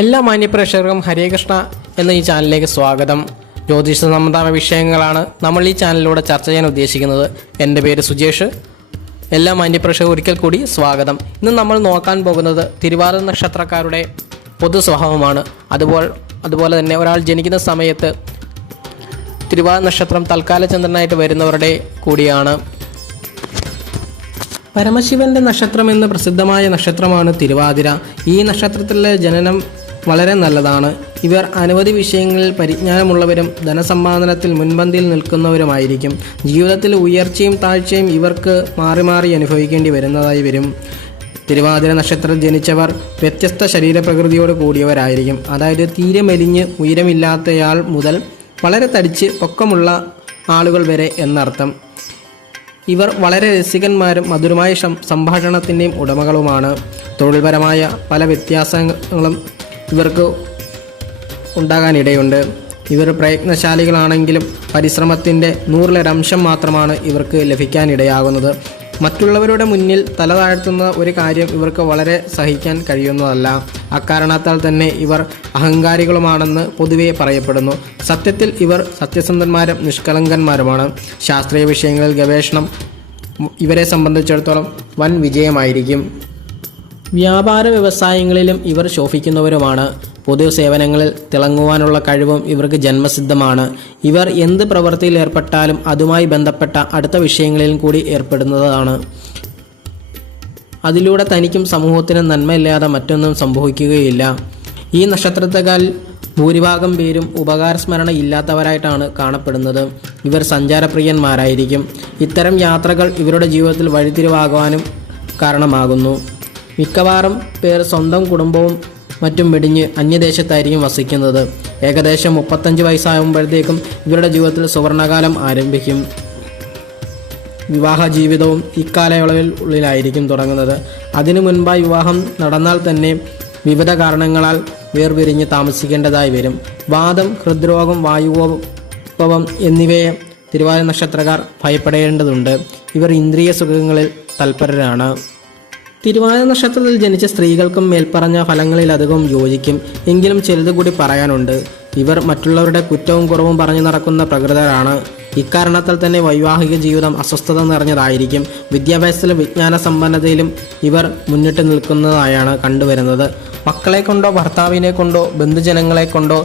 എല്ലാ മാന്യപ്രേക്ഷകർക്കും ഹരേകൃഷ്ണ എന്ന ഈ ചാനലിലേക്ക് സ്വാഗതം. ജ്യോതിഷ സംബന്ധമായ വിഷയങ്ങളാണ് നമ്മൾ ഈ ചാനലിലൂടെ ചർച്ച ചെയ്യാൻ ഉദ്ദേശിക്കുന്നത്. എൻ്റെ പേര് സുജേഷ്. എല്ലാ മാന്യപ്രേക്ഷകർക്കും ഒരിക്കൽ കൂടി സ്വാഗതം. ഇന്ന് നമ്മൾ നോക്കാൻ പോകുന്നത് തിരുവാതിര നക്ഷത്രക്കാരുടെ പൊതു സ്വഭാവമാണ്. അതുപോലെ തന്നെ ഒരാൾ ജനിക്കുന്ന സമയത്ത് തിരുവാതിര നക്ഷത്രം തൽക്കാല ചന്ദ്രനായിട്ട് വരുന്നവരുടെ കൂടിയാണ്. പരമശിവന്റെ നക്ഷത്രം എന്ന് പ്രസിദ്ധമായ നക്ഷത്രമാണ് തിരുവാതിര. ഈ നക്ഷത്രത്തിലെ ജനനം വളരെ നല്ലതാണ്. ഇവർ അനവധി വിഷയങ്ങളിൽ പരിജ്ഞാനമുള്ളവരും ധനസമ്പാദനത്തിൽ മുൻപന്തിയിൽ നിൽക്കുന്നവരുമായിരിക്കും. ജീവിതത്തിൽ ഉയർച്ചയും താഴ്ചയും ഇവർക്ക് മാറി മാറി അനുഭവിക്കേണ്ടി വരുന്നതായി വരും. തിരുവാതിര നക്ഷത്രത്തിൽ ജനിച്ചവർ വ്യത്യസ്ത ശരീരപ്രകൃതിയോട് കൂടിയവരായിരിക്കും. അതായത് തീരെ മെലിഞ്ഞ് ഉയരമില്ലാത്തയാൾ മുതൽ വളരെ തടിച്ച് പൊക്കമുള്ള ആളുകൾ വരെ എന്നർത്ഥം. ഇവർ വളരെ രസികന്മാരും മധുരമായ സംഭാഷണത്തിൻ്റെയും ഉടമകളുമാണ്. തൊഴിൽപരമായ പല വ്യത്യാസങ്ങളും ഇവർക്ക് ഉണ്ടാകാനിടയുണ്ട്. ഇവർ പ്രയത്നശാലികളാണെങ്കിലും പരിശ്രമത്തിൻ്റെ 100% മാത്രമാണ് ഇവർക്ക് ലഭിക്കാനിടയാകുന്നത്. മറ്റുള്ളവരുടെ മുന്നിൽ തല താഴ്ത്തുന്ന ഒരു കാര്യം ഇവർക്ക് വളരെ സഹിക്കാൻ കഴിയുന്നതല്ല. അക്കാരണത്താൽ തന്നെ ഇവർ അഹങ്കാരികളുമാണെന്ന് പൊതുവെ പറയപ്പെടുന്നു. സത്യത്തിൽ ഇവർ സത്യസന്ധന്മാരും നിഷ്കളങ്കന്മാരുമാണ്. ശാസ്ത്രീയ വിഷയങ്ങളിൽ ഗവേഷണം ഇവരെ സംബന്ധിച്ചിടത്തോളം വൻ വിജയമായിരിക്കും. വ്യാപാര വ്യവസായങ്ങളിലും ഇവർ ശോഭിക്കുന്നവരുമാണ്. പൊതുസേവനങ്ങളിൽ തിളങ്ങുവാനുള്ള കഴിവും ഇവർക്ക് ജന്മസിദ്ധമാണ്. ഇവർ എന്ത് പ്രവൃത്തിയിൽ ഏർപ്പെട്ടാലും അതുമായി ബന്ധപ്പെട്ട അടുത്ത വിഷയങ്ങളിലും കൂടി ഏർപ്പെടുന്നതാണ്. അതിലൂടെ തനിക്കും സമൂഹത്തിനും നന്മയില്ലാതെ മറ്റൊന്നും സംഭവിക്കുകയില്ല. ഈ നക്ഷത്രത്തെക്കാൾ ഭൂരിഭാഗം പേരും ഉപകാരസ്മരണ ഇല്ലാത്തവരായിട്ടാണ് കാണപ്പെടുന്നത്. ഇവർ സഞ്ചാരപ്രിയന്മാരായിരിക്കും. ഇത്തരം യാത്രകൾ ഇവരുടെ ജീവിതത്തിൽ വഴിത്തിരിവാകുവാനും കാരണമാകുന്നു. മിക്കവാറും പേർ സ്വന്തം കുടുംബവും മറ്റും വെടിഞ്ഞ് അന്യദേശത്തായിരിക്കും വസിക്കുന്നത്. ഏകദേശം 35 വയസ്സാകുമ്പോഴത്തേക്കും ഇവരുടെ ജീവിതത്തിൽ സുവർണകാലം ആരംഭിക്കും. വിവാഹ ജീവിതവും ഇക്കാലയളവിൽ ഉള്ളിലായിരിക്കും തുടങ്ങുന്നത്. അതിനു മുൻപായി വിവാഹം നടന്നാൽ തന്നെ വിവിധ കാരണങ്ങളാൽ വേർപിരിഞ്ഞ് താമസിക്കേണ്ടതായി വരും. വാദം, ഹൃദ്രോഗം, വായുകോപം എന്നിവയെ തിരുവാതിര നക്ഷത്രക്കാർ ഭയപ്പെടേണ്ടതുണ്ട്. ഇവർ ഇന്ദ്രിയ സുഖങ്ങളിൽ തൽപരരാണ്. തിരുവാതിര നക്ഷത്രത്തിൽ ജനിച്ച സ്ത്രീകൾക്കും മേൽപ്പറഞ്ഞ ഫലങ്ങളിലധികം യോജിക്കും. എങ്കിലും ചിലത് കൂടി പറയാനുണ്ട്. ഇവർ മറ്റുള്ളവരുടെ കുറ്റവും കുറവും പറഞ്ഞു നടക്കുന്ന പ്രകൃതരാണ്. ഇക്കാരണത്താൽ തന്നെ വൈവാഹിക ജീവിതം അസ്വസ്ഥത നിറഞ്ഞതായിരിക്കും. വിദ്യാഭ്യാസത്തിലും വിജ്ഞാന സമ്പന്നതയിലും ഇവർ മുന്നിട്ട് നിൽക്കുന്നതായാണ് കണ്ടുവരുന്നത്. മക്കളെ കൊണ്ടോ ഭർത്താവിനെ കൊണ്ടോ ബന്ധുജനങ്ങളെ കൊണ്ടോ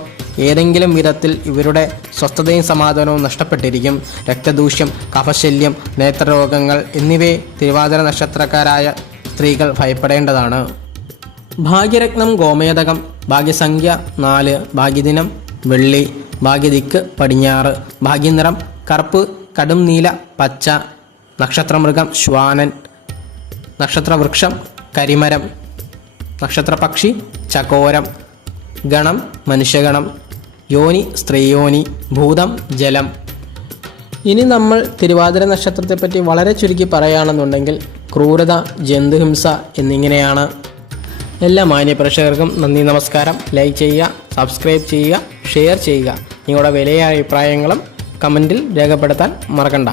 ഏതെങ്കിലും വിധത്തിൽ ഇവരുടെ സ്വസ്ഥതയും സമാധാനവും നഷ്ടപ്പെട്ടിരിക്കും. രക്തദൂഷ്യം, കഫശല്യം, നേത്രരോഗങ്ങൾ എന്നിവയെ തിരുവാതിര നക്ഷത്രക്കാരായ സ്ത്രീകൾ ഭയപ്പെടേണ്ടതാണ്. ഭാഗ്യരത്നം ഗോമേതകം. ഭാഗ്യസംഖ്യ 4. ഭാഗ്യദിനം വെള്ളി. ഭാഗ്യദിക്ക് പടിഞ്ഞാറ്. ഭാഗ്യനിറം കറുപ്പ്, കടും നീല, പച്ച. നക്ഷത്രമൃഗം ശ്വാനൻ. നക്ഷത്രവൃക്ഷം കരിമരം. നക്ഷത്രപക്ഷി ചകോരം. ഗണം മനുഷ്യഗണം. യോനി സ്ത്രീയോനി. ഭൂതം ജലം. ഇനി നമ്മൾ തിരുവാതിര നക്ഷത്രത്തെപ്പറ്റി വളരെ ചുരുക്കി പറയുകയാണെന്നുണ്ടെങ്കിൽ ക്രൂരത, ജന്തുഹിംസ എന്നിങ്ങനെയാണ്. എല്ലാ മാന്യപ്രേക്ഷകർക്കും നന്ദി, നമസ്കാരം. ലൈക്ക് ചെയ്യുക, സബ്സ്ക്രൈബ് ചെയ്യുക, ഷെയർ ചെയ്യുക. നിങ്ങളുടെ വിലയേറിയ അഭിപ്രായങ്ങളും കമൻറ്റിൽ രേഖപ്പെടുത്താൻ മറക്കണ്ട.